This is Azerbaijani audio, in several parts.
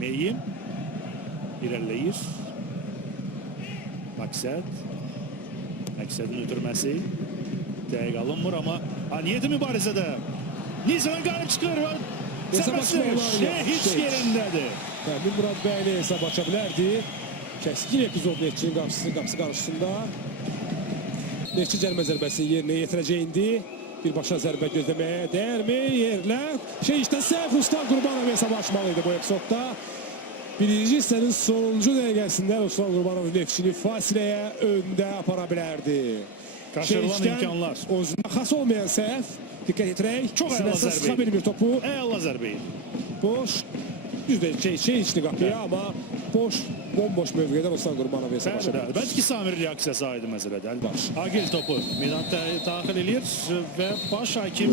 Meyim irəliləyir. Məqsədin ötürməsi dəqiq alınmır, amma niyyəti mübarizədə. Nizamın qalib çıxır və səbəsi heç yerindədir. Murad bəyli hesab aça bilərdi. Kəskin epizod Neftçinin qapısı qarşısında. Neftçi cərimə zərbəsini yerinə yetirəcək indi. Birbaşa zərbə gözləməyə dəyərmi? Yerlə. İşte səhv Ruslan Qurbanov hesab açmalıydı bu epizodda. Birinci hissənin sonuncu dəqiqəsində Ruslan Qurbanov Neftçini fasiləyə öndə apara bilərdi. Qaçırılan imkanlar. Özünə xas olmayan səhv. Dikkat etirək. Çox əla zərbə. Sıxa bilmir topu. Əla zərbəyi. Boş. Düzdür, içli qapıya, amma boş, bomboş mövqedən Ruslan Qurbanov hesab aça bilər. Bəlkə Samir reaksiyası aydın məsələdə. Agil topu meydanda daxil edir və baş hakim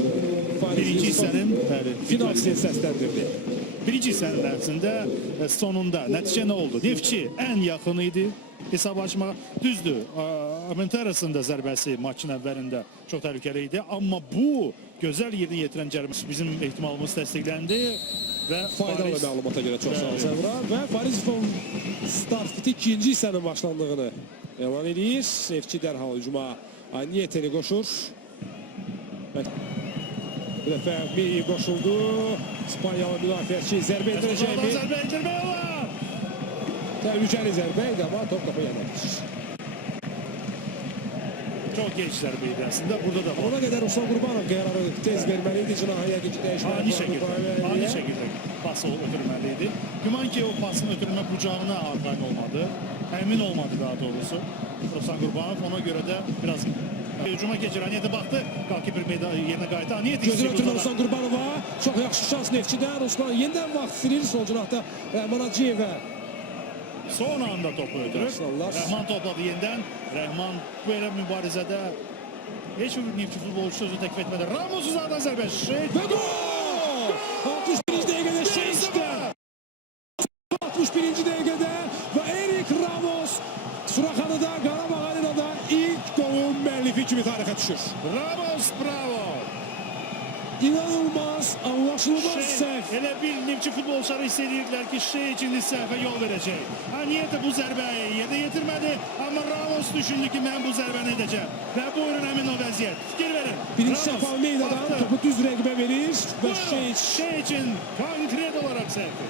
birinci hissənin final hissəsini səsləndirdi. Birinci hissənin ərzində sonunda nəticə nə oldu? Neftçi ən yaxın idi hesab açmağa. Düzdür, Armentarasın da zərbəsi maçın əvvəlində çox təhlükəli idi. Amma bu gözəl yerinə yetirən cərimə bizim ehtimalımız təsdiqləndi. Faydalı məlumata görə çox sağ ol Səvran. Və Farizov startı ikinci hissənin başlandığını elan edir. Neftçi dərhal hücuma Niyeteni qoşur. Bu dəfə Meri qoşuldu. İspaniyalı müdafiəçi zərbə endirəcəkmi? Zərbə endirmək olar. Təhlükəli zərbə idi, amma top qapı yanır. Çok genç zərbəydi əslində. Burada da var. Ona qədər Ruslan Qurbanov qərarı tez verməliydi. Cinahiyə dəyişməli. Ani şəkildə pası ötürməliydi. Güman ki, o pasın ötürmə bucağına arqayn olmadı. Əmin olmadı daha doğrusu Ruslan Qurbanov. Ona görə də biraz hücuma keçir. Aniyetə baxdı. Qalkiper yerinə qayıtdı. Aniyet gözünü ötürmə Ruslan Qurbanova. Çox yaxşı şans Neftçidən. Ruslan yenidən vaxt silir. Sol cinahda Rəhman Hacıyevə. Son anda topu ötürür. Rəhman topladı yenidən. Rəhman belə mübarizədə heç bir Neftçi futbolçusu özünü təklif etmədi. Ramos uzaqdan zərbə. Və gol! 61-ci dəqiqədə Şeyşdə. 61-ci dəqiqədə və Erik Ramos Suraxanıda, Qarabağ Arenada ilk golun müəllifi kimi tarixə düşür. Ramos, bravo! İnanılmaz, anlaşılmaz səhv. Elə bir Neftçi futbolçuları istəyirdilər ki, ikinci səhvə yol verəcək. Niyyətə bu zərbəyi yerinə yetirmədi, amma Ramos düşündü ki, mən bu zərbəni edəcəm. Və buyurun həmin o vəziyyət. Fikir verin. Birinci səhv Almeida'dan topu düz rəqibə verir və Şeyçin konkret olaraq səhvi.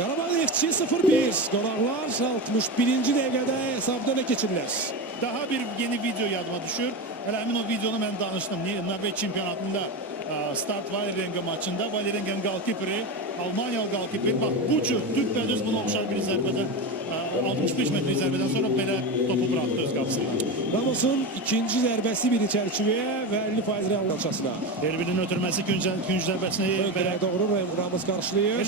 Qarabağ Neftçi 0-1. Qonaqlar 61-ci dəqiqədə hesabda öne keçirlər. Daha bir yeni video yadıma düşür. Həmin o videonu mən danışdım. Norveç çempionatında Start Vålerenga maçında Vålerenga'nın qalkiperi, Almaniyalı qalkiper. Bax, bu cür düpbədüz buna oxşar bir zərbədən 65 metre zərbədən sonra belə topu bıraktı öz qapısından. Ramos'un ikinci zərbəsi bir çərçivəyə və 50% Real qalçasına. Derbinin ötürməsi künc zərbəsini belə doğru Ramos qarşılayır.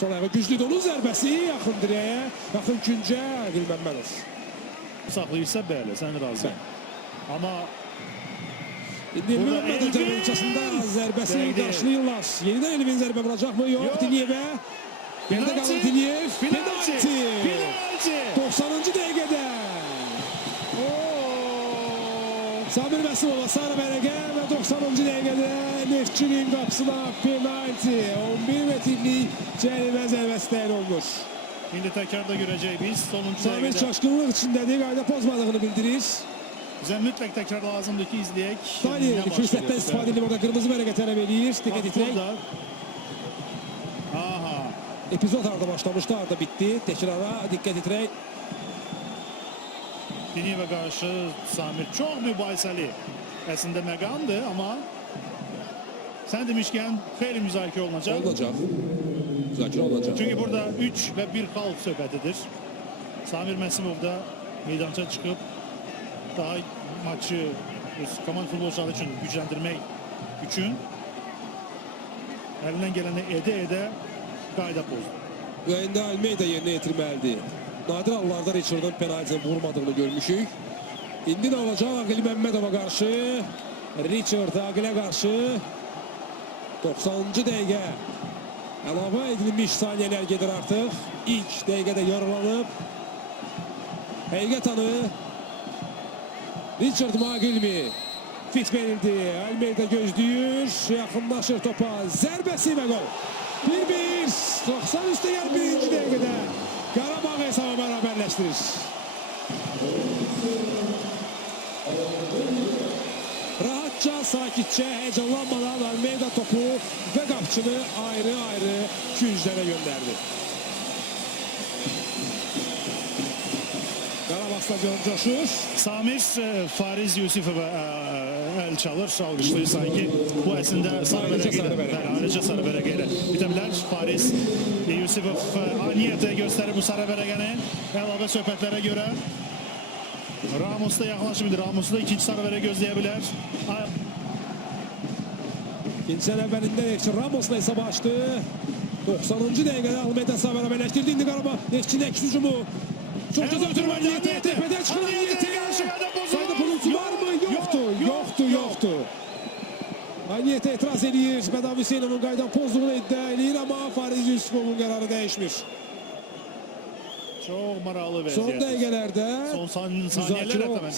Sol ayağı güclü dolu zərbəsi yaxın dirəyə, yaxın küncə Adil Məmmədov. Saxlayırsa bəli, sən razıyam. Amma Elvin Məmmədov cərimçasında zərbəsi qarşılayırlar. Yenidən Elvin zərbə vuracaqmı? Yox, Diliyevə. Yerdə qalır Diliyev. Penalti. 90-cı dəqiqədə. Samir Məsimova sarı bərəqə və 90-cı dəqiqədə Neftçinin qapısına penalti. 11 metrlik cərimə zərbəsi təyin olunur. İndi təkrarda görəcəyik biz. Samir çaşqınlıq içindədir, qayda pozmadığını bildirir. Bizə mütləq təkrar lazımdır ki, izləyək. Daniel fürsətdən istifadə edib orada qırmızı vərəqə tələb edir. Dikkat etirək. Epizod harda başlamışdı, harda bitti. Təkrara dikkat etirək. Diniyevə qarşı Samir çox mübahisəli əslində məqamdır, amma sən demişkən xeyli müzakirə olunacaq. Olacaq. Müzakirə olacaq. Çünki burada 3 və 1 xal söhbətidir. Samir Məsimov da meydança çıxıb daha maçı komand futbolcuları üçün gücləndirmək üçün əlindən gələni edə qayda pozdu. Və indi Almeida yerinə yetirməlidir. Nadir hallarda Richard'ın penaltini vurmadığını görmüşük. İndi nə olacaq Agil Məmmədova qarşı? Richard Agil'e qarşı 90-cı dəqiqə əlavə edilmiş saniyələr gedir artıq. İlk dəqiqədə yaralanıb. Həqiqət anı Richard Magilmi fit verildi. Almeida gözləyir. Yaxınlaşır topa. Zərbəsi və gol. 1-1. 90 üstə gəl birinci dəqiqədə. Qarabağ hesabı bərabərləşdirir. Rahatça, sakitçe, heyecanlanmadan Almeida topu ve qapçını ayrı-ayrı künclərə gönderdi. Qarabağ stadionu coşur. Samir Fariz Yusifova el çalır, alqışlayır sanki. Bu əslində sarı vərəqə. Ayrıca sarı vərəqə ilə bitə bilər. Fariz Yusifov niyyətə göstərir bu sarı vərəqəni. Əlavə söhbətlərə görə. Ramos da yaxınlaşıb idi. Ramos da ikinci sarı vərəqə gözləyə bilər. İkincinin əvvəlində Neftçi Ramos'la hesabı açtı. 90. dəqiqədə Almeida hesabı bərabərləşdirdi. İndi Qarabağ Neftçinin əks hücumu. Çok güzel ötürme Niyyet'e, tepeden çıkan Niyyet'e. Sayda buluntu var mı? Yoktu. Niyyet'e etiraz edir. Mədav Hüseynov'un qaydan pozduğunu iddia edir ama Fariz Yusufov'un qərarı dəyişmiş. Çox maraqlı vəziyyət. Son dəqiqələrdə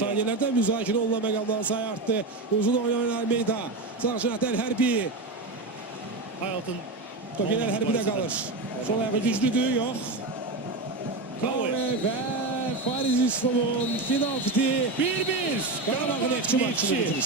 saniyələrdə müzakirə olunan məqamların sayı artdı. Uzun oynayan Almeida. Sağ cinahdə Hərbi. Hayatın Top yenə Hərbidə qalır. Sol ayağı güclüdür, yox. Kaure ve Fariz Yusufov'un final fiti. 1-1. Qarabağın Neftçi maçını bitirir.